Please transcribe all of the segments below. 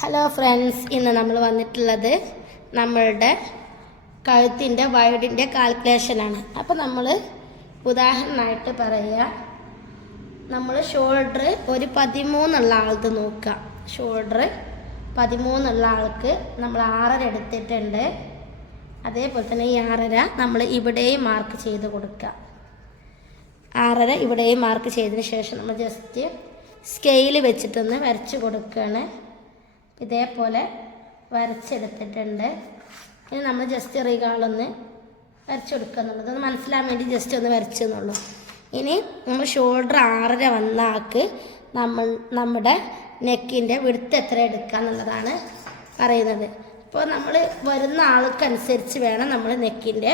Hello friends ഇന്ന് നമ്മൾ വന്നിട്ടുള്ളത് നമ്മളുടെ കഴുത്തിന്റെ കാൽക്കുലേഷൻ കാൽക്കുലേഷനാണ് അപ്പോൾ നമ്മൾ ഉദാഹരണമായിട്ട് പറയുക നമ്മൾ ഷോൾഡർ ഒരു പതിമൂന്നുള്ള ആൾക്ക് നോക്കുക. ഷോൾഡർ പതിമൂന്നുള്ള ആൾക്ക് നമ്മൾ ആറര എടുത്തിട്ടുണ്ട്. അതേപോലെ തന്നെ ഈ ആറര നമ്മൾ ഇവിടെയും മാർക്ക് ചെയ്ത് കൊടുക്കുക. ആറര ഇവിടെയും മാർക്ക് ചെയ്തതിന് ശേഷം നമ്മൾ ജസ്റ്റ് സ്കെയിൽ വെച്ചിട്ടൊന്ന് വരച്ച് കൊടുക്കുകയാണ്. ഇതേപോലെ വരച്ചെടുത്തിട്ടുണ്ട്. ഇനി നമ്മൾ ജസ്റ്റ് റികാളൊന്ന് വരച്ചെടുക്കുക എന്നുള്ളത്. ഒന്ന് മനസ്സിലാൻ വേണ്ടി ജസ്റ്റ് ഒന്ന് വരച്ചെന്നുള്ളൂ ഇനി നമ്മൾ ഷോൾഡർ ആറര വന്ന ആൾക്ക് നമ്മൾ നമ്മുടെ നെക്കിന്റെ വിടുത്ത് എത്ര എടുക്കുക എന്നുള്ളതാണ് പറയുന്നത്. അപ്പോൾ നമ്മൾ വരുന്ന ആൾക്കനുസരിച്ച് വേണം നമ്മൾ നെക്കിന്റെ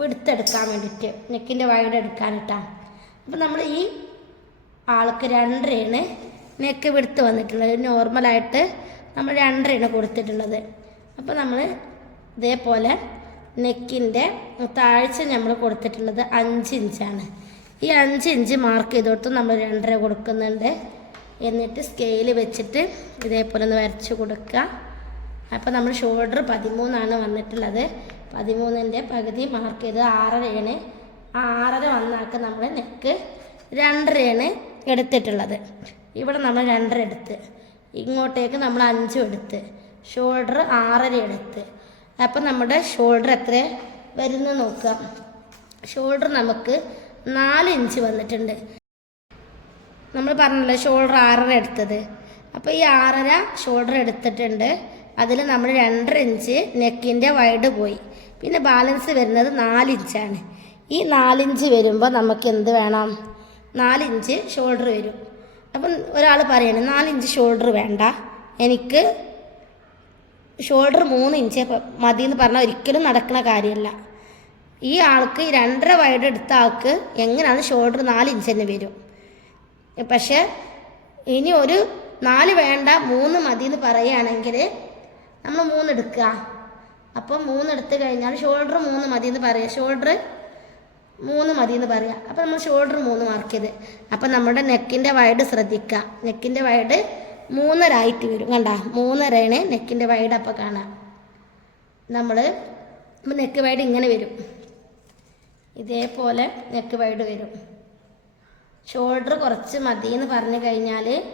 വിടുത്തെടുക്കാൻ വേണ്ടിയിട്ട്. നെക്കിന്റെ വൈഡ് എടുക്കാനിട്ടാണ് അപ്പോൾ നമ്മൾ ഈ ആൾക്ക് രണ്ടരയാണ് നെക്ക് വിടുത്ത് വന്നിട്ടുള്ളത്. നോർമലായിട്ട് നമ്മൾ രണ്ടരയാണ് കൊടുത്തിട്ടുള്ളത്. അപ്പോൾ നമ്മൾ ഇതേപോലെ നെക്കിന്റെ താഴ്ച നമ്മൾ കൊടുത്തിട്ടുള്ളത് അഞ്ച് ഇഞ്ചാണ്. ഈ അഞ്ച് ഇഞ്ച് മാർക്ക് ചെയ്ത് കൊടുത്ത് നമ്മൾ രണ്ടര കൊടുക്കുന്നുണ്ട്. എന്നിട്ട് സ്കെയിൽ വെച്ചിട്ട് ഇതേപോലെ ഒന്ന് വരച്ച് കൊടുക്കുക. അപ്പോൾ നമ്മൾ ഷോൾഡർ പതിമൂന്നാണ് വന്നിട്ടുള്ളത്. പതിമൂന്നിന്റെ പകുതി മാർക്ക് ചെയ്ത് ആറരയാണ്. ആറര വന്നാക്ക് നമ്മൾ നെക്ക് രണ്ടരയാണ് എടുത്തിട്ടുള്ളത്. ഇവിടെ നമ്മൾ രണ്ടര എടുത്ത്. ഇങ്ങോട്ടേക്ക് നമ്മൾ അഞ്ചും എടുത്ത്. ഷോൾഡർ ആറര എടുത്ത്. അപ്പം നമ്മുടെ ഷോൾഡർ എത്ര വരുന്ന നോക്കാം ഷോൾഡർ നമുക്ക് നാല് ഇഞ്ച് വന്നിട്ടുണ്ട്. നമ്മൾ പറഞ്ഞല്ലോ ഷോൾഡർ ആറര എടുത്തത്. അപ്പോൾ ഈ ആറര ഷോൾഡർ എടുത്തിട്ടുണ്ട്. അതിൽ നമ്മൾ രണ്ടര ഇഞ്ച് നെക്കിന്റെ വൈഡ് പോയി. പിന്നെ ബാലൻസ് വരുന്നത് നാലിഞ്ചാണ് ഈ നാലിഞ്ച് വരുമ്പോൾ നമുക്ക് എന്ത് വേണം? നാലിഞ്ച് ഷോൾഡർ വരും. അപ്പം ഒരാൾ പറയണം നാലിഞ്ച് ഷോൾഡർ വേണ്ട. എനിക്ക് ഷോൾഡർ മൂന്ന് ഇഞ്ച് മതി എന്ന് പറഞ്ഞാൽ ഒരിക്കലും നടക്കുന്ന കാര്യമല്ല ഈ ആൾക്ക് രണ്ടര വൈഡ് എടുത്ത ആൾക്ക് എങ്ങനെയാണ് ഷോൾഡർ നാല് ഇഞ്ച് തന്നെ വരും. പക്ഷേ ഇനി ഒരു നാല് വേണ്ട മൂന്ന് മതി എന്ന് പറയുകയാണെങ്കിൽ നമ്മൾ മൂന്ന് എടുക്കുക അപ്പോൾ മൂന്ന് എടുത്തു കഴിഞ്ഞാൽ ഷോൾഡർ മൂന്ന് മതി എന്ന് പറയുക. ഷോൾഡർ മൂന്ന് മതി എന്ന് പറയാം. അപ്പോൾ നമ്മൾ ഷോൾഡർ മൂന്ന് മാർക്ക് ചെയ്ത്. അപ്പം നമ്മുടെ നെക്കിന്റെ വൈഡ് ശ്രദ്ധിക്കുക നെക്കിന്റെ വൈഡ് മൂന്നരായിട്ട് വരും. കണ്ട? മൂന്നരയാണ് നെക്കിന്റെ വൈഡ് അപ്പോൾ കാണാം. നമ്മൾ നെക്ക് വൈഡ് ഇങ്ങനെ വരും. ഇതേപോലെ നെക്ക് വൈഡ് വരും. ഷോൾഡർ കുറച്ച് മതി എന്ന് പറഞ്ഞു കഴിഞ്ഞാൽ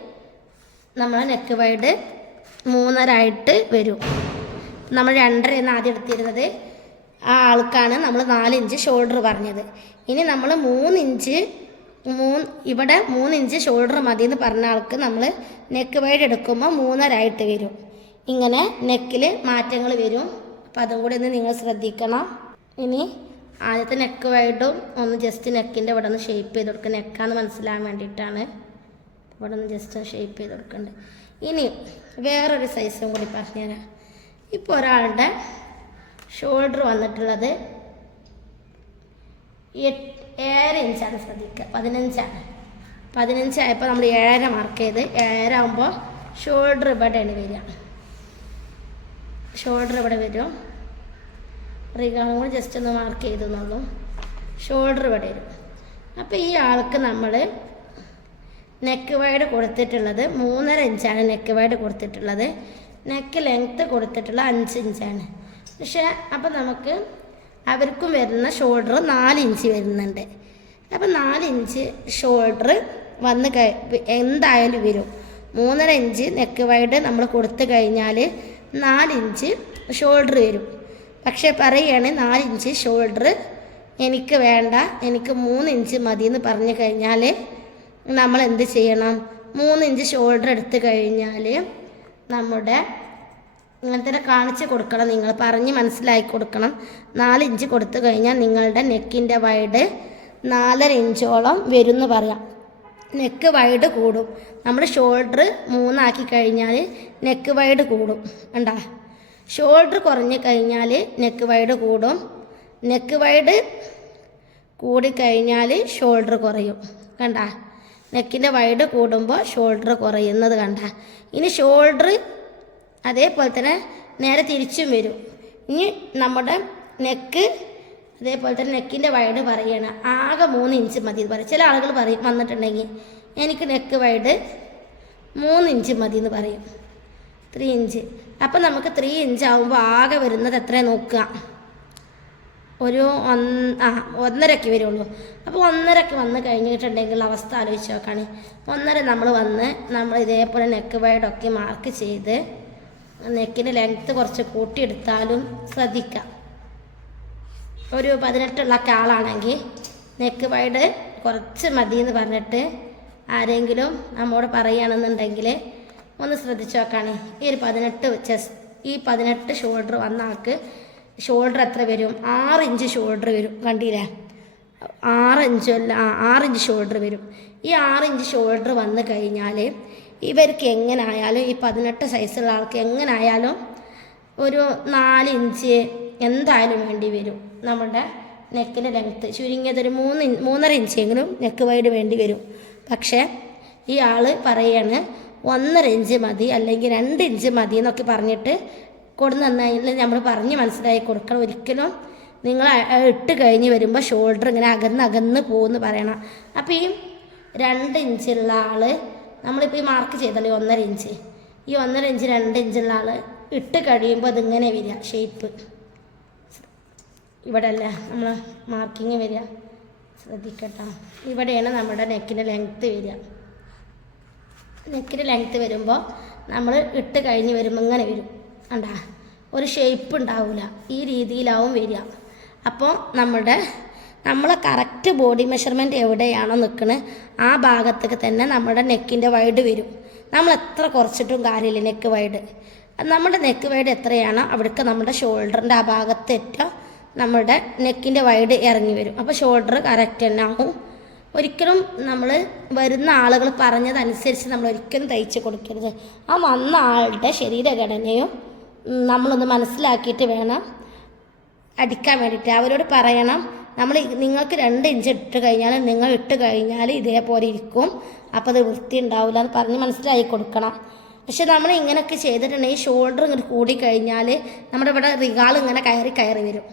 നമ്മളെ നെക്ക് വൈഡ് മൂന്നരായിട്ട് വരും. നമ്മൾ രണ്ടരയെന്ന് ആദ്യം എടുത്തിരുന്നത്. ആ ആൾക്കാണ് നമ്മൾ നാലിഞ്ച് ഷോൾഡർ പറഞ്ഞത്. ഇനി നമ്മൾ മൂന്നിഞ്ച് മൂന്ന് ഇവിടെ മൂന്നിഞ്ച് ഷോൾഡർ മതി എന്ന് പറഞ്ഞ ആൾക്ക് നമ്മൾ നെക്ക് വൈഡ് എടുക്കുമ്പോൾ മൂന്നരായിട്ട് വരും. ഇങ്ങനെ നെക്കിൽ മാറ്റങ്ങൾ വരും. അപ്പം അതും കൂടി ഒന്ന് നിങ്ങൾ ശ്രദ്ധിക്കണം. ഇനി ആദ്യത്തെ നെക്ക് വൈഡും ഒന്ന് ജസ്റ്റ് നെക്കിന്റെ ഇവിടെ ഒന്ന് ഷേപ്പ് ചെയ്ത് കൊടുക്കുക നെക്കാന്ന് മനസ്സിലാകാൻ വേണ്ടിയിട്ടാണ് ഇവിടെ ഒന്ന് ജസ്റ്റ് ഷേപ്പ് ചെയ്ത് കൊടുക്കുന്നുണ്ട് ഇനി വേറൊരു സൈസും കൂടി പറഞ്ഞുതരാം ഇപ്പോൾ ഒരാളുടെ ഷോൾഡർ വന്നിട്ടുള്ളത് ഏഴര ഇഞ്ചാണ് ശ്രദ്ധിക്കുക പതിനഞ്ചാണ്. പതിനഞ്ചായപ്പോൾ നമ്മൾ ഏഴര മാർക്ക് ചെയ്ത് ഏഴര ആകുമ്പോൾ ഷോൾഡർ ഇവിടെയാണ് വരിക. ഷോൾഡർ ഇവിടെ വരും. റിഗാണും കൂടി ജസ്റ്റ് ഒന്ന് മാർക്ക് ചെയ്തു ചെയ്തെന്നുള്ളൂ ഷോൾഡർ ഇവിടെ വരും. അപ്പോൾ ഈ ആൾക്ക് നമ്മൾ നെക്ക് വൈഡ് കൊടുത്തിട്ടുള്ളത് മൂന്നര ഇഞ്ചാണ് നെക്ക് വൈഡ് കൊടുത്തിട്ടുള്ളത്. നെക്ക് ലെങ്ത്ത് കൊടുത്തിട്ടുള്ള അഞ്ച് ഇഞ്ചാണ്. പക്ഷേ അപ്പം നമുക്ക് അവർക്കും വരുന്ന ഷോൾഡർ നാല് ഇഞ്ച് വരുന്നുണ്ട്. അപ്പം നാല് ഇഞ്ച് ഷോൾഡർ വന്ന് കഴി എന്തായാലും വരും. മൂന്നര ഇഞ്ച് നെക്ക് വൈഡ് നമ്മൾ കൊടുത്തു കഴിഞ്ഞാൽ നാലിഞ്ച് ഷോൾഡർ വരും. പക്ഷേ പറയുകയാണ് ഇഞ്ച് ഷോൾഡർ എനിക്ക് വേണ്ട എനിക്ക് മൂന്ന് ഇഞ്ച് മതി എന്ന് പറഞ്ഞു കഴിഞ്ഞാൽ നമ്മൾ എന്ത് ചെയ്യണം? മൂന്ന് ഇഞ്ച് ഷോൾഡർ എടുത്തു കഴിഞ്ഞാൽ നമ്മുടെ ഇങ്ങനത്തെ കാണിച്ച് കൊടുക്കണം. നിങ്ങൾ പറഞ്ഞ് മനസ്സിലാക്കി കൊടുക്കണം. നാല് ഇഞ്ച് കൊടുത്തു കഴിഞ്ഞാൽ നിങ്ങളുടെ നെക്കിന്റെ വൈഡ് നാലര ഇഞ്ചോളം വരും എന്ന് പറയാം. നെക്ക് വൈഡ് കൂടും. നമ്മൾ ഷോൾഡർ മൂന്നാക്കി കഴിഞ്ഞാൽ നെക്ക് വൈഡ് കൂടും. കണ്ട? ഷോൾഡർ കുറഞ്ഞു കഴിഞ്ഞാൽ നെക്ക് വൈഡ് കൂടും. നെക്ക് വൈഡ് കൂടിക്കഴിഞ്ഞാൽ ഷോൾഡർ കുറയും. കണ്ട? നെക്കിന്റെ വൈഡ് കൂടുമ്പോൾ ഷോൾഡർ കുറയുന്നത് കണ്ട? ഇനി ഷോൾഡർ അതേപോലെ തന്നെ നേരെ തിരിച്ചും വരും. ഇനി നമ്മുടെ നെക്ക് അതേപോലെ തന്നെ നെക്കിന്റെ വൈഡ് പറയുകയാണ്. ആകെ മൂന്ന് ഇഞ്ച് മതി എന്ന് പറയും. ചില ആളുകൾ പറയും വന്നിട്ടുണ്ടെങ്കിൽ എനിക്ക് നെക്ക് വൈഡ് മൂന്ന് ഇഞ്ച് മതി എന്ന് പറയും. ത്രീ ഇഞ്ച് അപ്പം നമുക്ക് ത്രീ ഇഞ്ച് ആകുമ്പോൾ ആകെ വരുന്നത് എത്രയാണ് നോക്കുക? ഒരു ഒന്ന് ആ ഒന്നരക്ക് വരുള്ളൂ. അപ്പോൾ ഒന്നരക്ക് വന്ന് കഴിഞ്ഞിട്ടുണ്ടെങ്കിൽ അവസ്ഥ ആലോചിച്ച് നോക്കുകയാണെങ്കിൽ ഒന്നര നമ്മൾ വന്ന് നമ്മൾ ഇതേപോലെ നെക്ക് വൈഡൊക്കെ മാർക്ക് ചെയ്ത് നെക്കിന്റെ ലെങ്ത്ത് കുറച്ച് കൂട്ടിയെടുത്താലും ശ്രദ്ധിക്കാം. ഒരു പതിനെട്ടുള്ള ആളാണെങ്കിൽ നെക്ക് വൈഡ് കുറച്ച് മതി എന്ന് പറഞ്ഞിട്ട് ആരെങ്കിലും നമ്മോട് പറയുകയാണെന്നുണ്ടെങ്കിൽ ഒന്ന് ശ്രദ്ധിച്ചു നോക്കാണ്. ഈ ഒരു പതിനെട്ട് ചെസ് ഈ പതിനെട്ട് ഷോൾഡർ വന്ന ആൾക്ക് ഷോൾഡർ എത്ര വരും? ആറ് ഇഞ്ച് ഷോൾഡർ വരും. കണ്ടില്ലേ? ആറ് ഇഞ്ച് അല്ല ആറ് ഇഞ്ച് ഷോൾഡർ വരും. ഈ ആറ് ഇഞ്ച് ഷോൾഡർ വന്നു കഴിഞ്ഞാൽ ഇവർക്ക് എങ്ങനായാലും ഈ പതിനെട്ട് സൈസുള്ള ആൾക്ക് എങ്ങനായാലും ഒരു നാല് ഇഞ്ച് എന്തായാലും വേണ്ടി വരും. നമ്മുടെ നെക്കിന്റെ ലെങ്ത്ത് ചുരുങ്ങിയത് ഒരു മൂന്ന് മൂന്നര ഇഞ്ചെങ്കിലും നെക്ക് വൈഡ് വേണ്ടി വരും. പക്ഷേ ഈ ആൾ പറയാണ് ഒന്നര ഇഞ്ച് മതി അല്ലെങ്കിൽ രണ്ട് ഇഞ്ച് മതി എന്നൊക്കെ പറഞ്ഞിട്ട് കൊടുന്ന് തന്നതിൽ നമ്മൾ പറഞ്ഞ് മനസ്സിലായി കൊടുക്കണം. ഒരിക്കലും നിങ്ങൾ ഇട്ട് കഴിഞ്ഞ് വരുമ്പോൾ ഷോൾഡർ ഇങ്ങനെ അകന്ന് അകന്ന് പോകുമെന്ന് പറയണം. അപ്പോൾ ഈ രണ്ട് ഇഞ്ചുള്ള ആൾ നമ്മളിപ്പോൾ ഈ മാർക്ക് ചെയ്തല്ലേ ഒന്നര ഇഞ്ച് ഈ ഒന്നര ഇഞ്ച് രണ്ട് ഇഞ്ചുള്ള ആൾ ഇട്ട് കഴിയുമ്പോൾ അതിങ്ങനെ വരിക ഷേപ്പ് ഇവിടെ അല്ല നമ്മൾ മാർക്കിങ് വരിക. ശ്രദ്ധിക്കട്ടോ. ഇവിടെയാണ് നമ്മുടെ നെക്കിന്റെ ലെങ്ത്ത് വരിക. നെക്കിന്റെ ലെങ്ത്ത് വരുമ്പോൾ നമ്മൾ ഇട്ട് കഴിഞ്ഞ് വരുമ്പോൾ ഇങ്ങനെ വരും. കണ്ടാ? ഒരു ഷേപ്പ് ഉണ്ടാവില്ല ഈ രീതിയിലാവും വരിക. അപ്പോൾ നമ്മുടെ നമ്മളെ കറക്റ്റ് ബോഡി മെഷർമെന്റ് എവിടെയാണോ നിൽക്കുന്നത് ആ ഭാഗത്തേക്ക് തന്നെ നമ്മുടെ നെക്കിന്റെ വൈഡ് വരും. നമ്മൾ എത്ര കുറച്ചിട്ടും കാര്യമില്ല നെക്ക് വൈഡ് നമ്മുടെ നെക്ക് വൈഡ് എത്രയാണോ അവിടേക്ക് നമ്മുടെ ഷോൾഡറിന്റെ ആ ഭാഗത്തേറ്റോ നമ്മുടെ നെക്കിന്റെ വൈഡ് ഇറങ്ങി വരും. അപ്പോൾ ഷോൾഡർ കറക്റ്റ് തന്നെ ആവും. ഒരിക്കലും നമ്മൾ വരുന്ന ആളുകൾ പറഞ്ഞതനുസരിച്ച് നമ്മൾ ഒരിക്കലും തയ്ച്ച് കൊടുക്കരുത്. ആ വന്ന ആളുടെ ശരീരഘടനയും നമ്മളൊന്ന് മനസ്സിലാക്കിയിട്ട് വേണം അടിക്കാൻ വേണ്ടിയിട്ട്. അവരോട് പറയണം നമ്മൾ നിങ്ങൾക്ക് രണ്ട് ഇഞ്ച് ഇട്ട് കഴിഞ്ഞാൽ നിങ്ങൾ ഇട്ട് കഴിഞ്ഞാൽ ഇതേപോലെ ഇരിക്കും. അപ്പോൾ അത് വൃത്തി ഉണ്ടാവില്ല എന്ന് പറഞ്ഞ് മനസ്സിലായി കൊടുക്കണം. പക്ഷെ നമ്മൾ ഇങ്ങനെയൊക്കെ ചെയ്തിട്ടുണ്ടെങ്കിൽ ഷോൾഡർ ഇങ്ങനെ കൂടി കഴിഞ്ഞാൽ നമ്മുടെ ഇവിടെ റിഗാൾ ഇങ്ങനെ കയറി കയറി വരും.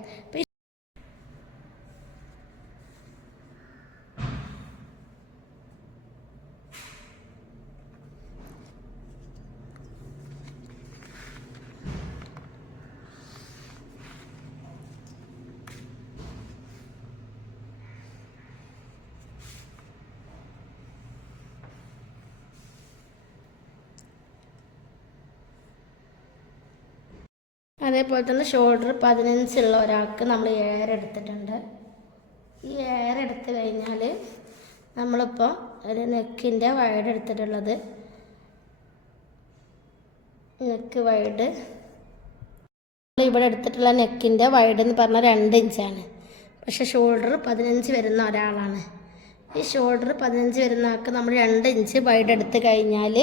അതേപോലെ തന്നെ ഷോൾഡർ പതിനഞ്ചുള്ള ഒരാൾക്ക് നമ്മൾ എയർ എടുത്തിട്ടുണ്ട്. ഈ എയർ എടുത്ത് കഴിഞ്ഞാൽ നമ്മളിപ്പോൾ ഒരു നെക്കിന്റെ വൈഡ് എടുത്തിട്ടുള്ളത്. നെക്ക് വൈഡ് ഇവിടെ എടുത്തിട്ടുള്ള നെക്കിന്റെ വൈഡ് എന്ന് പറഞ്ഞാൽ രണ്ട് ഇഞ്ചാണ് പക്ഷേ ഷോൾഡർ പതിനഞ്ച് വരുന്ന ഒരാളാണ്. ഈ ഷോൾഡർ പതിനഞ്ച് വരുന്ന ആൾക്ക് നമ്മൾ രണ്ട് ഇഞ്ച് വൈഡ് എടുത്ത് കഴിഞ്ഞാൽ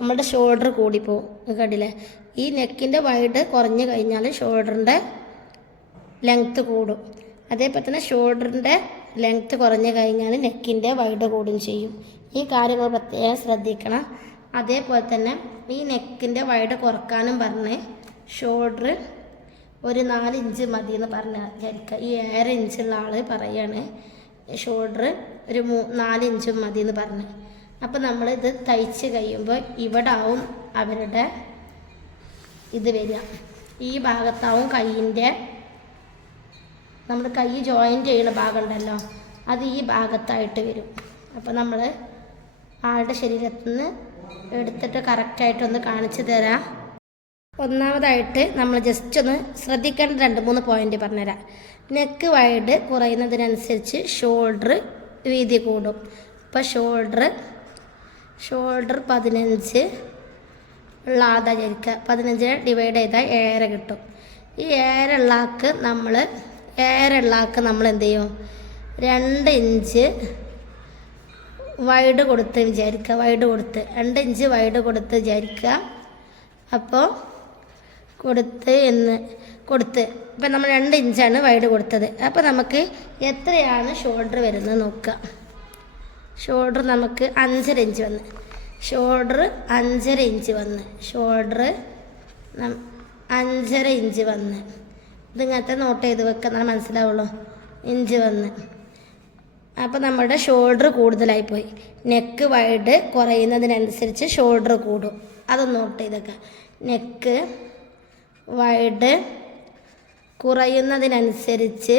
നമ്മുടെ ഷോൾഡർ കൂടിപ്പോവും കണ്ടില്ലേ? ഈ നെക്കിന്റെ വൈഡ് കുറഞ്ഞു കഴിഞ്ഞാൽ ഷോൾഡറിന്റെ ലെങ്ത്ത് കൂടും. അതേപോലെ തന്നെ ഷോൾഡറിന്റെ ലെങ്ത്ത് കുറഞ്ഞു കഴിഞ്ഞാൽ നെക്കിന്റെ വൈഡ് കൂടും ചെയ്യും. ഈ കാര്യങ്ങൾ പ്രത്യേകം ശ്രദ്ധിക്കണം. അതേപോലെ തന്നെ ഈ നെക്കിന്റെ വൈഡ് കുറക്കാനും പറഞ്ഞ് ഷോൾഡർ ഒരു നാല് ഇഞ്ച് മതി എന്ന് പറഞ്ഞ വിചാരിക്കുക ഈ ഏഴര ഇഞ്ചുള്ള ആൾ പറയാണ്. ഷോൾഡർ ഒരു മൂ നാല് ഇഞ്ചും മതി എന്ന് പറഞ്ഞ്. അപ്പോൾ നമ്മളിത് തയ്ച്ച് കഴിയുമ്പോൾ ഇവിടെ ആവും അവരുടെ ഇത് വരിക. ഈ ഭാഗത്താവും കൈയിന്റെ നമ്മൾ കൈ ജോയിന്റ് ചെയ്യുന്ന ഭാഗം ഉണ്ടല്ലോ അത് ഈ ഭാഗത്തായിട്ട് വരും. അപ്പോൾ നമ്മൾ ആളുടെ ശരീരത്തിൽ നിന്ന് എടുത്തിട്ട് കറക്റ്റായിട്ടൊന്ന് കാണിച്ചു തരാം. ഒന്നാമതായിട്ട് നമ്മൾ ജസ്റ്റ് ഒന്ന് ശ്രദ്ധിക്കേണ്ട രണ്ട് മൂന്ന് പോയിന്റ് പറഞ്ഞുതരാം. നെക്ക് വൈഡ് കുറയുന്നതിനനുസരിച്ച് ഷോൾഡർ വീതി കൂടും. അപ്പോൾ ഷോൾഡർ ഷോൾഡർ പതിനഞ്ച് ഉള്ള ആദാ വിചാരിക്കുക പതിനഞ്ചിനെ ഡിവൈഡ് ചെയ്താൽ ഏഴര കിട്ടും. ഈ ഏരള്ളാക്ക് നമ്മൾ ഏരള്ളാക്ക് നമ്മൾ എന്ത് ചെയ്യും? രണ്ട് ഇഞ്ച് വൈഡ് കൊടുത്ത് വിചാരിക്കുക വൈഡ് കൊടുത്ത്. രണ്ട് ഇഞ്ച് വൈഡ് കൊടുത്ത് വിചാരിക്കുക അപ്പോൾ കൊടുത്ത് എന്ന് കൊടുത്ത്. ഇപ്പം നമ്മൾ രണ്ട് ഇഞ്ചാണ് വൈഡ് കൊടുത്തത്. അപ്പോൾ നമുക്ക് എത്രയാണ് ഷോൾഡർ വരുന്നത് നോക്കുക. ഷോൾഡർ നമുക്ക് അഞ്ചര ഇഞ്ച് വന്ന്. ഷോൾഡർ അഞ്ചര ഇഞ്ച് വന്ന്. ഷോൾഡർ അഞ്ചര ഇഞ്ച് വന്ന്. ഇതിങ്ങനത്തെ നോട്ട് ചെയ്ത് വെക്കാൻ മനസ്സിലാവുള്ളൂ. ഇഞ്ച് വന്ന്. അപ്പോൾ നമ്മുടെ ഷോൾഡർ കൂടുതലായി പോയി. നെക്ക് വൈഡ് കുറയുന്നതിനനുസരിച്ച് ഷോൾഡർ കൂടും. അതൊന്ന് നോട്ട് ചെയ്തേക്കാം നെക്ക് വൈഡ് കുറയുന്നതിനനുസരിച്ച്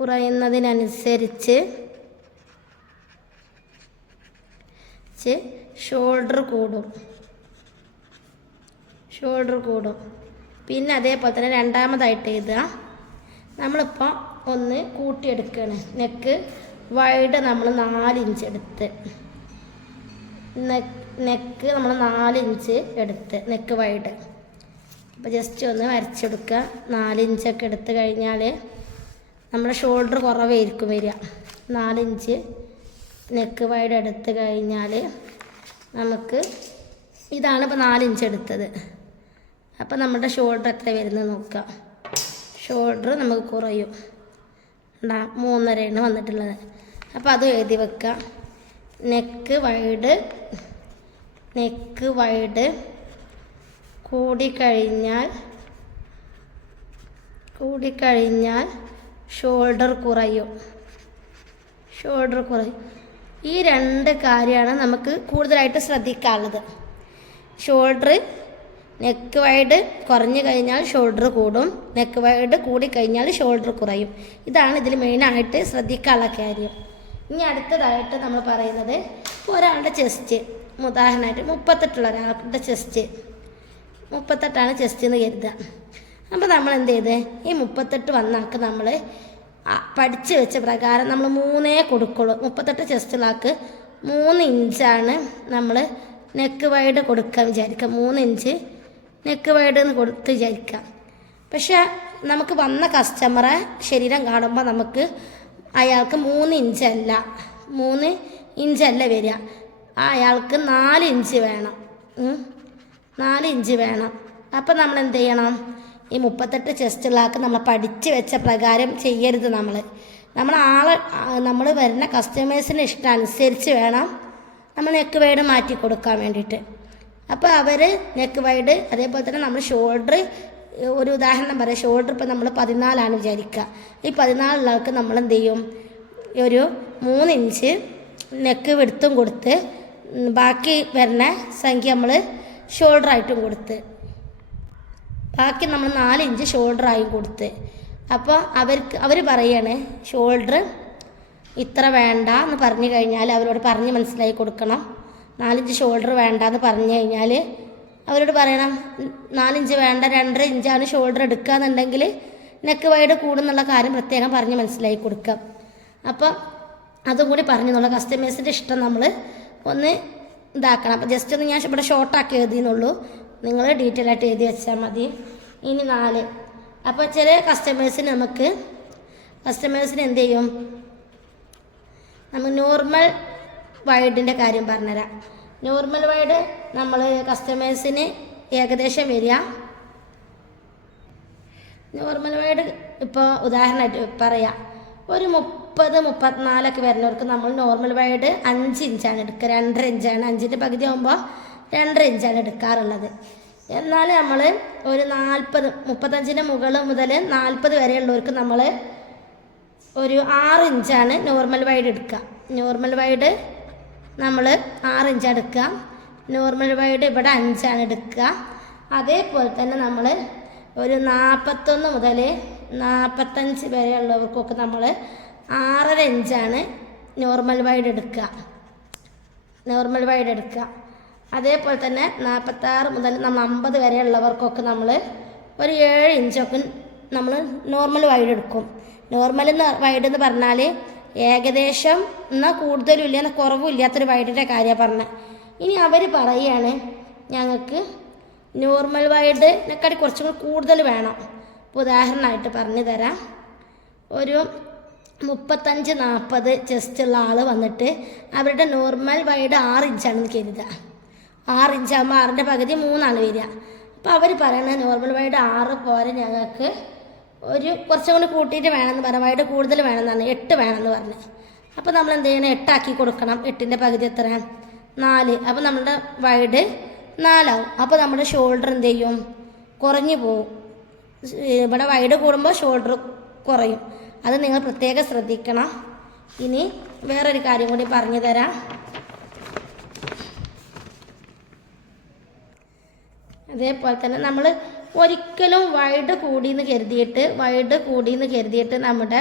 കുറയുന്നതിനനുസരിച്ച് ഷോൾഡർ കൂടും. ഷോൾഡർ കൂടും. പിന്നെ അതേപോലെ തന്നെ രണ്ടാമതായിട്ട് എഴുതുക. നമ്മളിപ്പോൾ ഒന്ന് കൂട്ടിയെടുക്കുകയാണ്. നെക്ക് വൈഡ് നമ്മൾ നാല് ഇഞ്ച് എടുത്ത്. നെക്ക് നെക്ക് നമ്മൾ നാല് ഇഞ്ച് എടുത്ത്. നെക്ക് വൈഡ് അപ്പോൾ ജസ്റ്റ് ഒന്ന് വരച്ചെടുക്കുക. നാല് ഇഞ്ചൊക്കെ എടുത്ത് കഴിഞ്ഞാൽ നമ്മുടെ ഷോൾഡർ കുറവായിരിക്കും വരിക. നാലിഞ്ച് നെക്ക് വൈഡ് എടുത്ത് കഴിഞ്ഞാൽ നമുക്ക് ഇതാണ് ഇപ്പോൾ നാലിഞ്ച് എടുത്തത്. അപ്പോൾ നമ്മുടെ ഷോൾഡർ എത്ര വരുന്നത് നോക്കാം. ഷോൾഡർ നമുക്ക് കുറയും. ഉണ്ടാ മൂന്നരയാണ് വന്നിട്ടുള്ളത്. അപ്പോൾ അത് എഴുതി വെക്കാം. നെക്ക് വൈഡ് നെക്ക് വൈഡ് കൂടിക്കഴിഞ്ഞാൽ കൂടിക്കഴിഞ്ഞാൽ ഷോൾഡർ കുറയും. ഷോൾഡർ കുറയും. ഈ രണ്ട് കാര്യമാണ് നമുക്ക് കൂടുതലായിട്ട് ശ്രദ്ധിക്കാനുള്ളത്. ഷോൾഡർ നെക്ക് വൈഡ് കുറഞ്ഞു കഴിഞ്ഞാൽ ഷോൾഡർ കൂടും. നെക്ക് വൈഡ് കൂടിക്കഴിഞ്ഞാൽ ഷോൾഡർ കുറയും. ഇതാണ് ഇതിൽ മെയിനായിട്ട് ശ്രദ്ധിക്കാനുള്ള കാര്യം. ഇനി അടുത്തതായിട്ട് നമ്മൾ പറയുന്നത് ഇപ്പോൾ ഒരാളുടെ ചെസ്റ്റ് ഉദാഹരണമായിട്ട് മുപ്പത്തെട്ടുള്ള ഒരാളുടെ ചെസ്റ്റ് മുപ്പത്തെട്ടാണ് ചെസ്റ്റ് എന്ന് കരുതുക. അപ്പോൾ നമ്മൾ എന്ത് ചെയ്ത്? ഈ മുപ്പത്തെട്ട് വന്നാക്ക് നമ്മൾ പഠിച്ചു വെച്ച പ്രകാരം നമ്മൾ മൂന്നേ കൊടുക്കുള്ളൂ. മുപ്പത്തെട്ട് ചെസ്റ്റുള്ളാക്ക് മൂന്ന് ഇഞ്ചാണ് നമ്മൾ നെക്ക് വൈഡ് കൊടുക്കാൻ വിചാരിക്കുക. മൂന്ന് ഇഞ്ച് നെക്ക് വൈഡ് എന്ന് കൊടുത്ത് വിചാരിക്കുക. പക്ഷേ നമുക്ക് വന്ന കസ്റ്റമറെ ശരീരം കാണുമ്പോൾ നമുക്ക് അയാൾക്ക് മൂന്ന് ഇഞ്ചല്ല മൂന്ന് ഇഞ്ചല്ല വരിക. അയാൾക്ക് നാല് ഇഞ്ച് വേണം. നാല് ഇഞ്ച് വേണം. അപ്പം നമ്മൾ എന്ത് ചെയ്യണം? ഈ മുപ്പത്തെട്ട് ചെസ്റ്റുള്ളാക്ക് നമ്മൾ പഠിച്ചു വെച്ച പ്രകാരം ചെയ്യരുത് നമ്മൾ നമ്മൾ ആളെ നമ്മൾ വരുന്ന കസ്റ്റമേഴ്സിന് ഇഷ്ടം അനുസരിച്ച് വേണം നമ്മൾ നെക്ക് വൈഡ് മാറ്റി കൊടുക്കാൻ വേണ്ടിയിട്ട്. അപ്പോൾ അവർ നെക്ക് വൈഡ് അതേപോലെ തന്നെ നമ്മൾ ഷോൾഡർ ഒരു ഉദാഹരണം പറയാം. ഷോൾഡർ ഇപ്പോൾ നമ്മൾ പതിനാലാണ് വിചാരിക്കുക ഈ പതിനാലുള്ളവർക്ക് നമ്മൾ എന്ത് ചെയ്യും? ഒരു മൂന്ന് ഇഞ്ച് നെക്ക് വിടുത്തും കൊടുത്ത് ബാക്കി വരുന്ന സംഖ്യ നമ്മൾ ഷോൾഡറായിട്ടും കൊടുത്ത്. ബാക്കി നമ്മൾ നാല് ഇഞ്ച് ഷോൾഡർ ആയി കൊടുത്ത്. അപ്പോൾ അവർക്ക് അവർ പറയാണ് ഷോൾഡർ ഇത്ര വേണ്ട എന്ന് പറഞ്ഞു കഴിഞ്ഞാൽ അവരോട് പറഞ്ഞ് മനസ്സിലാക്കി കൊടുക്കണം. നാലിഞ്ച് ഷോൾഡർ വേണ്ട എന്ന് പറഞ്ഞു കഴിഞ്ഞാൽ അവരോട് പറയണം "ഉം, നാലിഞ്ച് വേണ്ട രണ്ടര ഇഞ്ചാണ് ഷോൾഡർ എടുക്കുക എന്നുണ്ടെങ്കിൽ നെക്ക് വൈഡ് കൂടുന്നുള്ള കാര്യം പ്രത്യേകം പറഞ്ഞ് മനസ്സിലാക്കി കൊടുക്കാം അപ്പോൾ അതും കൂടി പറഞ്ഞു എന്നുള്ള കസ്റ്റമേഴ്സിന്റെ ഇഷ്ടം നമ്മൾ ഒന്ന് ഇതാക്കണം. അപ്പോൾ ജസ്റ്റ് ഒന്ന് ഞാൻ ഇവിടെ ഷോർട്ടാക്കി എഴുതിയെന്നുള്ളൂ. നിങ്ങൾ ഡീറ്റെയിൽ ആയിട്ട് എഴുതി വെച്ചാൽ മതി. ഇനി നാല്. അപ്പോൾ ചില കസ്റ്റമേഴ്സിന് നമുക്ക് കസ്റ്റമേഴ്സിന് എന്ത് ചെയ്യും? നമുക്ക് നോർമൽ വൈഡിന്റെ കാര്യം പറഞ്ഞുതരാം. നോർമൽ വൈഡ് നമ്മൾ കസ്റ്റമേഴ്സിന് ഏകദേശം വരിക. നോർമൽ വൈഡ് ഇപ്പോൾ ഉദാഹരണമായിട്ട് പറയാം. ഒരു മുപ്പത് മുപ്പത്തിനാലൊക്കെ വരുന്നവർക്ക് നമ്മൾ നോർമൽ വൈഡ് അഞ്ച് ഇഞ്ചാണ് എടുക്കുക. രണ്ടര ഇഞ്ചാണ് അഞ്ചിന്റെ പകുതി ആകുമ്പോൾ രണ്ടര ഇഞ്ചാണ് എടുക്കാറുള്ളത്. എന്നാൽ നമ്മൾ ഒരു നാൽപ്പത് മുപ്പത്തഞ്ചിന്റെ മുകളിൽ മുതൽ നാൽപ്പത് വരെയുള്ളവർക്ക് നമ്മൾ ഒരു ആറ് ഇഞ്ചാണ് നോർമൽ വൈഡ് എടുക്കുക. നോർമൽ വൈഡ് നമ്മൾ ആറ് ഇഞ്ച് എടുക്കുക. നോർമൽ വൈഡ് ഇവിടെ അഞ്ചാണ് എടുക്കുക. അതേപോലെ തന്നെ നമ്മൾ ഒരു നാൽപ്പത്തൊന്ന് മുതൽ നാൽപ്പത്തഞ്ച് വരെയുള്ളവർക്കൊക്കെ നമ്മൾ ആറര ഇഞ്ചാണ് നോർമൽ വൈഡ് എടുക്കുക. നോർമൽ വൈഡ് എടുക്കുക. അതേപോലെ തന്നെ നാൽപ്പത്താറ് മുതൽ നമ്മൾ അമ്പത് വരെയുള്ളവർക്കൊക്കെ നമ്മൾ ഒരു ഏഴ് ഇഞ്ചൊക്കെ നമ്മൾ നോർമൽ വൈഡ് എടുക്കും. നോർമൽ വൈഡ് എന്ന് പറഞ്ഞാൽ ഏകദേശം എന്നാൽ കൂടുതലും ഇല്ല എന്നാൽ കുറവും ഇല്ലാത്തൊരു വൈഡിന്റെ കാര്യമാണ് പറഞ്ഞത്. ഇനി അവർ പറയുകയാണ് ഞങ്ങൾക്ക് നോർമൽ വൈഡിനെക്കാട്ടി കുറച്ചും കൂടി കൂടുതൽ വേണം. ഇപ്പോൾ ഉദാഹരണമായിട്ട് പറഞ്ഞു തരാം. ഒരു മുപ്പത്തഞ്ച് നാൽപ്പത് ചെസ്റ്റുള്ള ആൾ വന്നിട്ട് അവരുടെ നോർമൽ വൈഡ് ആറ് ഇഞ്ചാണെന്ന് കരുതുക. ആറ് ഇഞ്ചാകുമ്പോൾ ആറിന്റെ പകുതി മൂന്നാണ് വരിക. അപ്പോൾ അവർ പറയുന്നത് നോർമൽ വൈഡ് ആറ് പോരെ ഞങ്ങൾക്ക് ഒരു കുറച്ചും കൂടി കൂട്ടിയിട്ട് വേണമെന്ന് പറഞ്ഞു വൈഡ് കൂടുതൽ വേണമെന്നാണ് എട്ട് വേണമെന്ന് പറഞ്ഞു. അപ്പോൾ നമ്മൾ എന്ത് ചെയ്യണം? എട്ടാക്കി കൊടുക്കണം. എട്ടിന്റെ പകുതി എത്രയാണ്? നാല്. അപ്പോൾ നമ്മുടെ വൈഡ് നാലാവും. അപ്പോൾ നമ്മുടെ ഷോൾഡർ എന്ത് ചെയ്യും? കുറഞ്ഞു പോവും. ഇവിടെ വൈഡ് കൂടുമ്പോൾ ഷോൾഡർ കുറയും. അത് നിങ്ങൾ പ്രത്യേകം ശ്രദ്ധിക്കണം. ഇനി വേറൊരു കാര്യം കൂടി പറഞ്ഞു തരാം. അതേപോലെ തന്നെ നമ്മൾ ഒരിക്കലും വൈഡ് കൂടി എന്ന് കരുതിയിട്ട് വൈഡ് കൂടി എന്ന് കരുതിയിട്ട് നമ്മുടെ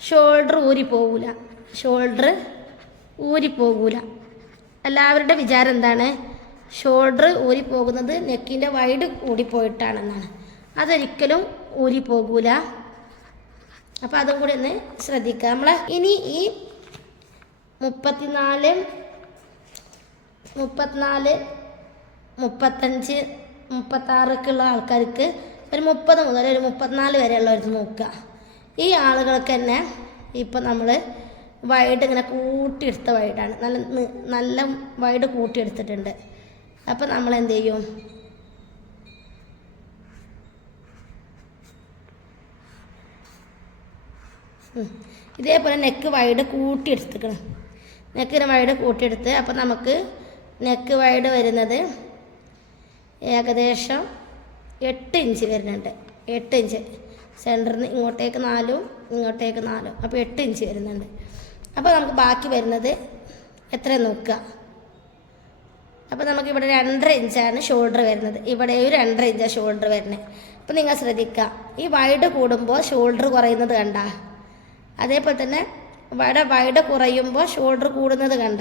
ഷോൾഡർ ഊരി പോകൂല ഷോൾഡർ ഊരി പോകൂല എല്ലാവരുടെ വിചാരം എന്താണ്? ഷോൾഡർ ഊരി പോകുന്നത് നെക്കിന്റെ വൈഡ് കൂടിപ്പോയിട്ടാണെന്നാണ് അതൊരിക്കലും ഊരി പോകൂല. അപ്പോൾ അതും കൂടി ഒന്ന് ശ്രദ്ധിക്കുക. നമ്മൾ ഇനി ഈ മുപ്പത്തിനാല് മുപ്പത്തിനാല് മുപ്പത്തഞ്ച് മുപ്പത്താറൊക്കെയുള്ള ആൾക്കാർക്ക് ഒരു മുപ്പത് മുതൽ ഒരു മുപ്പത്തിനാല് വരെയുള്ളവർക്ക് നോക്കുക. ഈ ആളുകൾക്ക് തന്നെ ഇപ്പം നമ്മൾ വൈഡ് ഇങ്ങനെ കൂട്ടിയെടുത്ത വൈഡാണ് നല്ല നല്ല വൈഡ് കൂട്ടിയെടുത്തിട്ടുണ്ട്. അപ്പം നമ്മൾ എന്ത് ചെയ്യും. ഇതേപോലെ നെക്ക് വൈഡ് കൂട്ടിയെടുത്തിക്കണം നെക്കിന് വൈഡ് കൂട്ടിയെടുത്ത് അപ്പം നമുക്ക് നെക്ക് വൈഡ് വരുന്നത് ഏകദേശം എട്ട് ഇഞ്ച് വരുന്നുണ്ട്. എട്ട് ഇഞ്ച്. സെന്ററിൽ നിന്ന് ഇങ്ങോട്ടേക്ക് നാലും ഇങ്ങോട്ടേക്ക് നാലും. അപ്പോൾ എട്ട് ഇഞ്ച് വരുന്നുണ്ട്. അപ്പോൾ നമുക്ക് ബാക്കി വരുന്നത് എത്ര നോക്കുക. അപ്പോൾ നമുക്ക് ഇവിടെ രണ്ടര ഇഞ്ചാണ് ഷോൾഡർ വരുന്നത്. ഇവിടെ ഒരു രണ്ടര ഇഞ്ചാണ് ഷോൾഡർ വരുന്നത് അപ്പോൾ നിങ്ങൾ ശ്രദ്ധിക്കുക. ഈ വൈഡ് കൂടുമ്പോൾ ഷോൾഡർ കുറയുന്നത് കണ്ട? അതേപോലെ തന്നെ ഇവിടെ വൈഡ് കുറയുമ്പോൾ ഷോൾഡർ കൂടുന്നത് കണ്ട?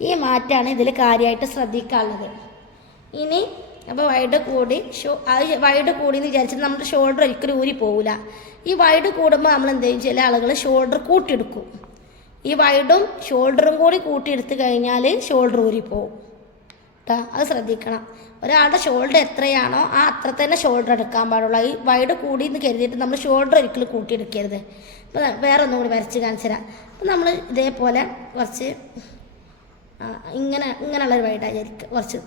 ഈ മാറ്റാണ് ഇതിൽ കാര്യമായിട്ട് ശ്രദ്ധിക്കാനുള്ളത്. ഇനി അപ്പോൾ വൈഡ് കൂടി ഷോ അത് വൈഡ് കൂടി എന്ന് വിചാരിച്ചാൽ നമ്മുടെ ഷോൾഡർ ഒരിക്കലും ഊരി പോകില്ല ഈ വൈഡ് കൂടുമ്പോൾ നമ്മൾ എന്ത് ചെയ്യും? ചില ആളുകൾ ഷോൾഡർ കൂട്ടിയെടുക്കും. ഈ വൈഡും ഷോൾഡറും കൂടി കൂട്ടിയെടുത്ത് കഴിഞ്ഞാൽ ഷോൾഡർ ഊരി പോകും കേട്ടോ അത് ശ്രദ്ധിക്കണം. ഒരാളുടെ ഷോൾഡർ എത്രയാണോ ആ അത്ര തന്നെ ഷോൾഡർ എടുക്കാൻ പാടുള്ളൂ. ഈ വൈഡ് കൂടി എന്ന് കരുതിയിട്ട് നമ്മൾ ഷോൾഡർ ഒരിക്കലും കൂട്ടിയെടുക്കരുത്. അപ്പോൾ വേറെ ഒന്നും കൂടി വരച്ച് കാണിച്ചു തരാം. അപ്പോൾ നമ്മൾ ഇതേപോലെ കുറച്ച് ഇങ്ങനെ ഇങ്ങനെയുള്ളൊരു വൈഡായിരിക്കും കുറച്ച്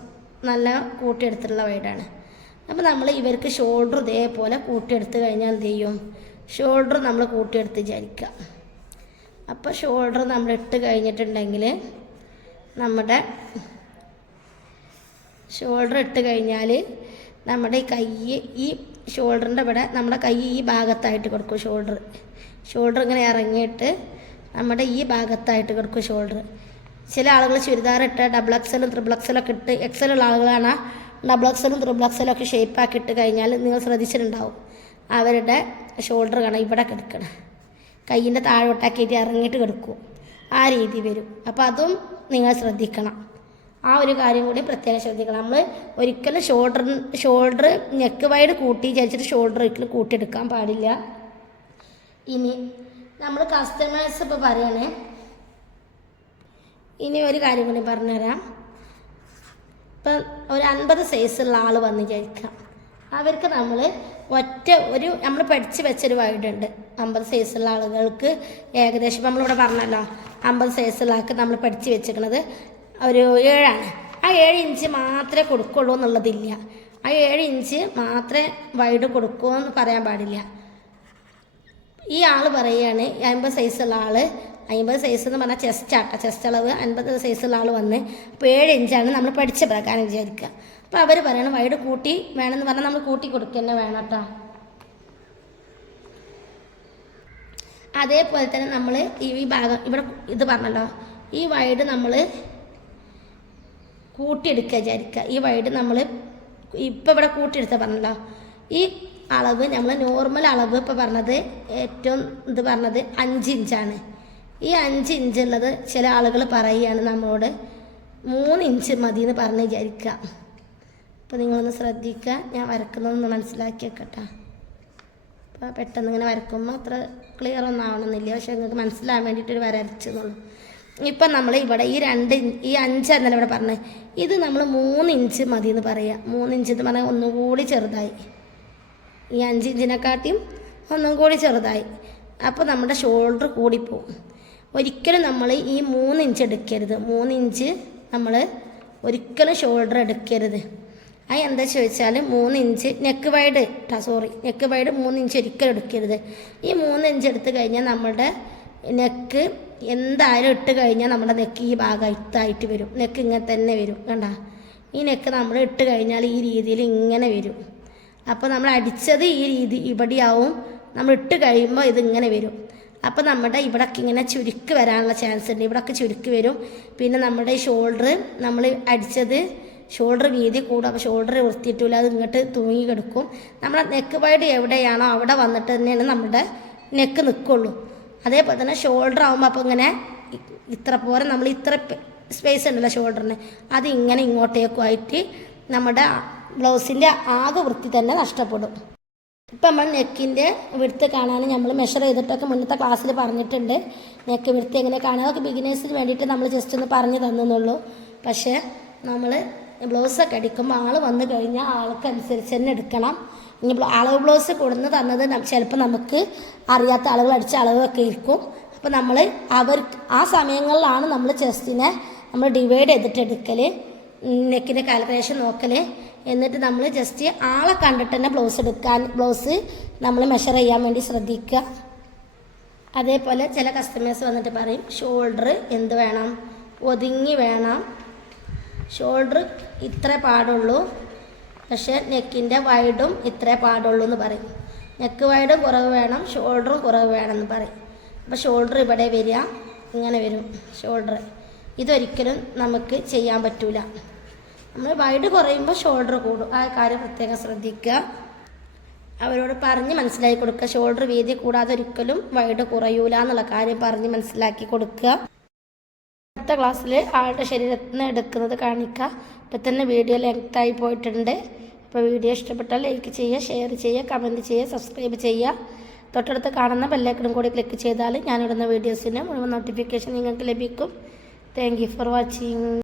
നല്ല കൂട്ടിയെടുത്തിട്ടുള്ള വൈഡാണ് അപ്പോൾ നമ്മൾ ഇവർക്ക് ഷോൾഡർ ഇതേപോലെ കൂട്ടിയെടുത്ത് കഴിഞ്ഞാൽ എന്ത് ചെയ്യും? ഷോൾഡർ നമ്മൾ കൂട്ടിയെടുത്ത് വിചാരിക്കുക. അപ്പോൾ ഷോൾഡർ നമ്മൾ ഇട്ട് കഴിഞ്ഞിട്ടുണ്ടെങ്കിൽ നമ്മുടെ ഷോൾഡർ ഇട്ട് കഴിഞ്ഞാൽ നമ്മുടെ ഈ കൈ ഈ ഷോൾഡറിന്റെ ഇവിടെ നമ്മുടെ കൈ ഈ ഭാഗത്തായിട്ട് കൊടുക്കും ഷോൾഡർ ഷോൾഡർ ഇങ്ങനെ ഇറങ്ങിയിട്ട് നമ്മുടെ ഈ ഭാഗത്തായിട്ട് കൊടുക്കും ഷോൾഡർ ചില ആളുകൾ ചുരിദാർ ഇട്ട് ഡബിൾ എക്സലും ത്രിബിൾ എക്സലൊക്കെ ഇട്ട് എക്സലുള്ള ആളുകളാണ് ഡബിൾ എക്സലും ത്രിബിൾ എക്സലും ഒക്കെ ഷേപ്പാക്കി ഇട്ട് കഴിഞ്ഞാൽ നിങ്ങൾ ശ്രദ്ധിച്ചിട്ടുണ്ടാവും. അവരുടെ ഷോൾഡർ കാണാം ഇവിടെ കിടക്കണം. കയ്യിന്റെ താഴോട്ടാക്കിയിട്ട് ഇറങ്ങിയിട്ട് കിടക്കും. ആ രീതി വരും. അപ്പോൾ അതും നിങ്ങൾ ശ്രദ്ധിക്കണം. ആ ഒരു കാര്യം കൂടി പ്രത്യേകം ശ്രദ്ധിക്കണം. നമ്മൾ ഒരിക്കലും ഷോൾഡർ ഷോൾഡർ നെക്ക് വൈഡ് കൂട്ടി വിചാരിച്ചിട്ട് ഷോൾഡർ ഒരിക്കലും കൂട്ടിയെടുക്കാൻ പാടില്ല. ഇനി നമ്മൾ കസ്റ്റമേഴ്സ് ഇപ്പോൾ പറയണേ ഇനി ഒരു കാര്യം കൂടി പറഞ്ഞുതരാം. ഇപ്പം ഒരു അൻപത് സൈസുള്ള ആൾ വന്ന് വിചാരിക്കാം അവർക്ക് നമ്മൾ ഒറ്റ ഒരു നമ്മൾ പഠിച്ച് വെച്ചൊരു വൈഡ് ഉണ്ട് അമ്പത് സൈസുള്ള ആളുകൾക്ക് ഏകദേശം ഇപ്പം നമ്മളിവിടെ പറഞ്ഞല്ലോ അമ്പത് സൈസുള്ള ആൾക്ക് നമ്മൾ പഠിച്ച് വെച്ചിരിക്കുന്നത് ഒരു ഏഴാണ്. ആ ഏഴ് ഇഞ്ച് മാത്രമേ കൊടുക്കുള്ളൂ എന്നുള്ളതില്ല. ആ ഏഴ് ഇഞ്ച് മാത്രമേ വൈഡ് കൊടുക്കൂ എന്ന് പറയാൻ പാടില്ല. ഈ ആൾ പറയുകയാണ് അമ്പത് സൈസുള്ള ആൾ അമ്പത് സൈസ് എന്ന് പറഞ്ഞാൽ ചെസ്റ്റ് ആട്ടോ ചെസ്റ്റ് അളവ് അൻപത് സൈസുള്ള ആൾ വന്ന് അപ്പോൾ ഏഴ് ഇഞ്ചാണ് നമ്മൾ പഠിച്ച പ്രകാരം വിചാരിക്കുക അപ്പോൾ അവർ പറയണം വൈഡ് കൂട്ടി വേണമെന്ന് പറഞ്ഞാൽ നമ്മൾ കൂട്ടി കൊടുക്കുക തന്നെ വേണം കേട്ടോ. അതേപോലെ തന്നെ നമ്മൾ ഈ ഭാഗം ഇവിടെ ഇത് പറഞ്ഞല്ലോ. ഈ വൈഡ് നമ്മൾ കൂട്ടിയെടുക്കുക വിചാരിക്കുക ഈ വൈഡ് നമ്മൾ ഇപ്പം ഇവിടെ കൂട്ടിയെടുത്ത പറഞ്ഞല്ലോ. ഈ അളവ് നമ്മൾ നോർമൽ അളവ് ഇപ്പോൾ പറഞ്ഞത് ഏറ്റവും ഇത് പറഞ്ഞത് അഞ്ച് ഇഞ്ചാണ്. ഈ അഞ്ച് ഇഞ്ചുള്ളത് ചില ആളുകൾ പറയുകയാണ് നമ്മളോട് മൂന്ന് ഇഞ്ച് മതി എന്ന് പറഞ്ഞ് വിചാരിക്കുക. അപ്പോൾ നിങ്ങളൊന്ന് ശ്രദ്ധിക്കുക. ഞാൻ വരക്കുന്നതൊന്ന് മനസ്സിലാക്കി വെക്കട്ടെ. അപ്പോൾ പെട്ടെന്ന് ഇങ്ങനെ വരക്കുമ്പോൾ അത്ര ക്ലിയർ ഒന്നും ആവണമെന്നില്ല പക്ഷെ നിങ്ങൾക്ക് മനസ്സിലാകാൻ വേണ്ടിയിട്ടൊരു വരച്ചെന്നുള്ളൂ. ഇപ്പം നമ്മൾ ഇവിടെ ഈ രണ്ട് ഈ അഞ്ച് എന്നല്ല ഇവിടെ പറഞ്ഞത് ഇത് നമ്മൾ മൂന്ന് ഇഞ്ച് മതി എന്ന് പറയുക മൂന്ന് ഇഞ്ച് എന്ന് പറഞ്ഞാൽ ഒന്നുകൂടി ചെറുതായി. ഈ അഞ്ച് ഇഞ്ചിനെക്കാട്ടിയും ഒന്നും കൂടി ചെറുതായി. അപ്പോൾ നമ്മുടെ ഷോൾഡർ കൂടിപ്പോവും ഒരിക്കലും നമ്മൾ ഈ മൂന്ന് ഇഞ്ച് എടുക്കരുത്. മൂന്ന് ഇഞ്ച് നമ്മൾ ഒരിക്കലും ഷോൾഡർ എടുക്കരുത്. അത് എന്താ ചോദിച്ചാൽ മൂന്ന് inch neck wide sorry neck wide മൂന്ന് ഇഞ്ച് ഒരിക്കലും എടുക്കരുത്. ഈ മൂന്ന് ഇഞ്ച് എടുത്ത് കഴിഞ്ഞാൽ നമ്മുടെ നെക്ക് എന്തായാലും ഇട്ട് കഴിഞ്ഞാൽ നമ്മുടെ നെക്ക് ഈ ഭാഗം ഇത്തായിട്ട് വരും. നെക്ക് ഇങ്ങനെ തന്നെ വരും കണ്ട? ഈ നെക്ക് നമ്മൾ ഇട്ട് കഴിഞ്ഞാൽ ഈ രീതിയിൽ ഇങ്ങനെ വരും. അപ്പോൾ നമ്മൾ അടിച്ചത് ഈ രീതി ഇവിടെയാവും. നമ്മൾ ഇട്ട് കഴിയുമ്പോൾ ഇതിങ്ങനെ വരും. അപ്പോൾ നമ്മുടെ ഇവിടൊക്കെ ഇങ്ങനെ ചുരുക്ക് വരാനുള്ള ചാൻസ് ഉണ്ട്. ഇവിടൊക്കെ ചുരുക്ക് വരും. പിന്നെ നമ്മുടെ ഷോൾഡർ നമ്മൾ അടിച്ചത് ഷോൾഡർ വീതി കൂടും. അപ്പോൾ ഷോൾഡർ വൃത്തിയിട്ടില്ല അത് ഇങ്ങോട്ട് തൂങ്ങി കിടക്കും. നമ്മുടെ നെക്ക് വൈഡ് എവിടെയാണോ അവിടെ വന്നിട്ട് തന്നെയാണ് നമ്മുടെ നെക്ക് നിൽക്കുള്ളൂ അതേപോലെ തന്നെ ഷോൾഡർ ആകുമ്പോൾ അപ്പോൾ ഇങ്ങനെ ഇത്ര പോരെ നമ്മൾ ഇത്ര സ്പേസ് ഉണ്ടല്ലോ ഷോൾഡറിന് അത് ഇങ്ങനെ ഇങ്ങോട്ടേക്കുമായിട്ട് നമ്മുടെ ബ്ലൗസിന്റെ ആകെ വൃത്തി തന്നെ നഷ്ടപ്പെടും. ഇപ്പം നമ്മൾ നെക്കിന്റെ വിടുത്ത് കാണാൻ നമ്മൾ മെഷർ ചെയ്തിട്ടൊക്കെ മുന്നത്തെ ക്ലാസ്സിൽ പറഞ്ഞിട്ടുണ്ട്. നെക്ക് വിടുത്ത് എങ്ങനെ കാണുക അതൊക്കെ ബിഗിനേഴ്സിന് വേണ്ടിയിട്ട് നമ്മൾ ജസ്റ്റ് ഒന്ന് പറഞ്ഞു തന്നെന്നുള്ളൂ. പക്ഷേ നമ്മൾ ബ്ലൗസൊക്കെ അടിക്കുമ്പോൾ ആൾ വന്നു കഴിഞ്ഞാൽ ആൾക്കനുസരിച്ച് തന്നെ എടുക്കണം. ഇനി അളവ് ബ്ലൗസ് കൊടുന്ന് തന്നത് ചിലപ്പോൾ നമുക്ക് അറിയാത്ത ആളുകൾ അടിച്ച അളവൊക്കെ ഇരിക്കും. അപ്പോൾ നമ്മൾ അവർ ആ സമയങ്ങളിലാണ് നമ്മൾ ചെസ്റ്റിനെ നമ്മൾ ഡിവൈഡ് ചെയ്തിട്ട് എടുക്കൽ നെക്കിന്റെ കാൽക്കുലേഷൻ നോക്കൽ എന്നിട്ട് നമ്മൾ ജസ്റ്റ് ആളെ കണ്ടിട്ട് തന്നെ ബ്ലൗസ് എടുക്കാൻ ബ്ലൗസ് നമ്മൾ മെഷർ ചെയ്യാൻ വേണ്ടി ശ്രദ്ധിക്കുക. അതേപോലെ ചില കസ്റ്റമേഴ്സ് വന്നിട്ട് പറയും ഷോൾഡർ എന്ത് വേണം? ഒതുങ്ങി വേണം. ഷോൾഡർ ഇത്ര പാടുള്ളൂ. പക്ഷേ നെക്കിന്റെ വൈഡും ഇത്രേ പാടുള്ളൂ എന്ന് പറയും. നെക്ക് വൈഡും കുറവ് വേണം ഷോൾഡറും കുറവ് വേണം എന്ന് പറയും. അപ്പോൾ ഷോൾഡർ ഇവിടെ വരിക ഇങ്ങനെ വരും. ഷോൾഡർ ഇതൊരിക്കലും നമുക്ക് ചെയ്യാൻ പറ്റൂല. നമ്മൾ വൈഡ് കുറയുമ്പോൾ ഷോൾഡർ കൂടും. ആ കാര്യം പ്രത്യേകം ശ്രദ്ധിക്കുക. അവരോട് പറഞ്ഞ് മനസ്സിലാക്കി കൊടുക്കുക. ഷോൾഡർ വീതി കൂടാതെ ഒരിക്കലും വൈഡ് കുറയൂല എന്നുള്ള കാര്യം പറഞ്ഞ് മനസ്സിലാക്കി കൊടുക്കുക. അടുത്ത ക്ലാസ്സിൽ ആളുടെ ശരീരത്തിൽ നിന്ന് എടുക്കുന്നത് കാണിക്കുക ഇപ്പം തന്നെ വീഡിയോ ലെങ്ത് ആയി പോയിട്ടുണ്ട്. അപ്പോൾ വീഡിയോ ഇഷ്ടപ്പെട്ടാൽ ലൈക്ക് ചെയ്യുക ഷെയർ ചെയ്യുക കമന്റ് ചെയ്യുക സബ്സ്ക്രൈബ് ചെയ്യുക. തൊട്ടടുത്ത് കാണുന്ന ബെല്ലൈക്കണും കൂടി ക്ലിക്ക് ചെയ്താൽ ഞാനിടുന്ന വീഡിയോസിന് മുഴുവൻ നോട്ടിഫിക്കേഷൻ നിങ്ങൾക്ക് ലഭിക്കും. Thank for watching